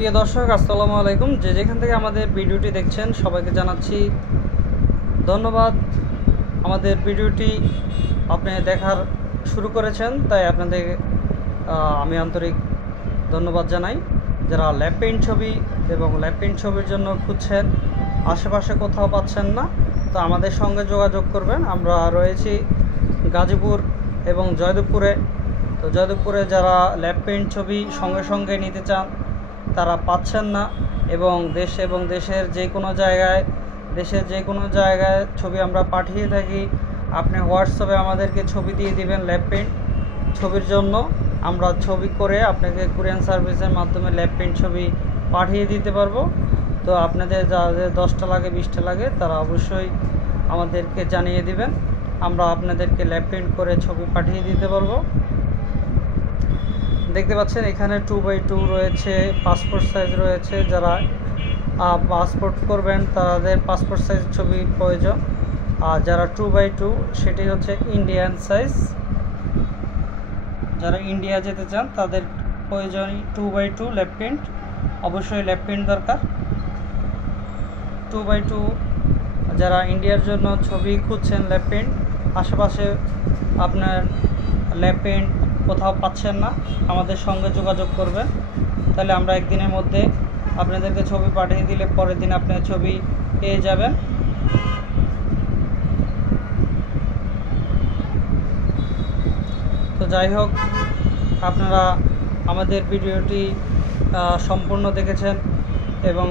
প্রিয় দর্শক, আসসালামু আলাইকুম। যেখান থেকে আমাদের ভিডিওটি দেখছেন সবাইকে জানাচ্ছি ধন্যবাদ। আমাদের ভিডিওটি আপনি দেখার শুরু করেছেন, তাই আপনাদের আমি আন্তরিক ধন্যবাদ জানাই। যারা ল্যাব পেইন্ট ছবি এবং ল্যাব পেইন্ট ছবির জন্য খুঁজছেন, আশেপাশে কোথাও পাচ্ছেন না, তো আমাদের সঙ্গে যোগাযোগ করবেন। আমরা রয়েছি গাজীপুর এবং জয়দেবপুরে। তো জয়দেবপুরে যারা ল্যাব পেইন্ট ছবি সঙ্গে সঙ্গে নিতে চান, তারা পাচ্ছেন না, এবং দেশের যে কোনো জায়গায় ছবি আমরা পাঠিয়ে থাকি। আপনি হোয়াটসঅ্যাপে আমাদেরকে ছবি দিয়ে দিবেন ল্যাব পেইন্ট ছবির জন্য, আমরা ছবি করে আপনাকে কুরিয়ার সার্ভিসের মাধ্যমে ল্যাব পেইন্ট ছবি পাঠিয়ে দিতে পারবো। তো আপনাদের যাদের 10টা লাগে 20টা লাগে তারা অবশ্যই আমাদেরকে জানিয়ে দিবেন, আমরা আপনাদেরকে ল্যাব পেইন্ট করে ছবি পাঠিয়ে দিতে পারবো। দেখতে পাচ্ছেন এখানে 2x2 রয়েছে, পাসপোর্ট সাইজ রয়েছে। যারা পাসপোর্ট করবেন তাদের পাসপোর্ট সাইজ ছবি প্রয়োজন, আর যারা 2x2 সেটি হচ্ছে ইন্ডিয়ান সাইজ। যারা ইন্ডিয়া যেতে চান তাদের প্রয়োজন 2x2 ল্যাব পেইন্ট, অবশ্যই ল্যাব পেইন্ট দরকার। 2x2 যারা ইন্ডিয়ার জন্য ছবি খুঁজছেন ল্যাব পেইন্ট, আশেপাশে আপনার ল্যাব পেইন্ট কোথাও পাচ্ছেন না, আমাদের সঙ্গে যোগাযোগ করবেন। তাহলে আমরা একদিনের মধ্যে আপনাদেরকে ছবি পাঠিয়ে দিলে পরের দিন আপনার ছবি পেয়ে যাবেন। তো যাই হোক, আপনারা আমাদের ভিডিওটি সম্পূর্ণ দেখেছেন এবং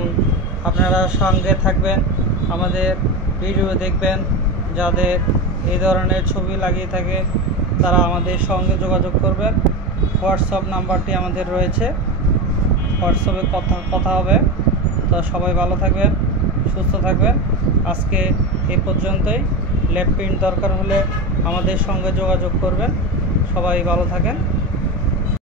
আপনারা সঙ্গে থাকবেন, আমাদের ভিডিও দেখবেন। যাদের এই ধরনের ছবি লাগিয়ে থাকে তারা আমাদের সঙ্গে যোগাযোগ করবেন। হোয়াটসঅ্যাপ নাম্বারটি আমাদের রয়েছে, হোয়াটসঅ্যাপে কথা হবে। তো সবাই ভালো থাকবেন, সুস্থ থাকবেন। আজকে এ পর্যন্তই। ল্যাব পেইন্ট দরকার হলে আমাদের সঙ্গে যোগাযোগ করবেন। সবাই ভালো থাকেন।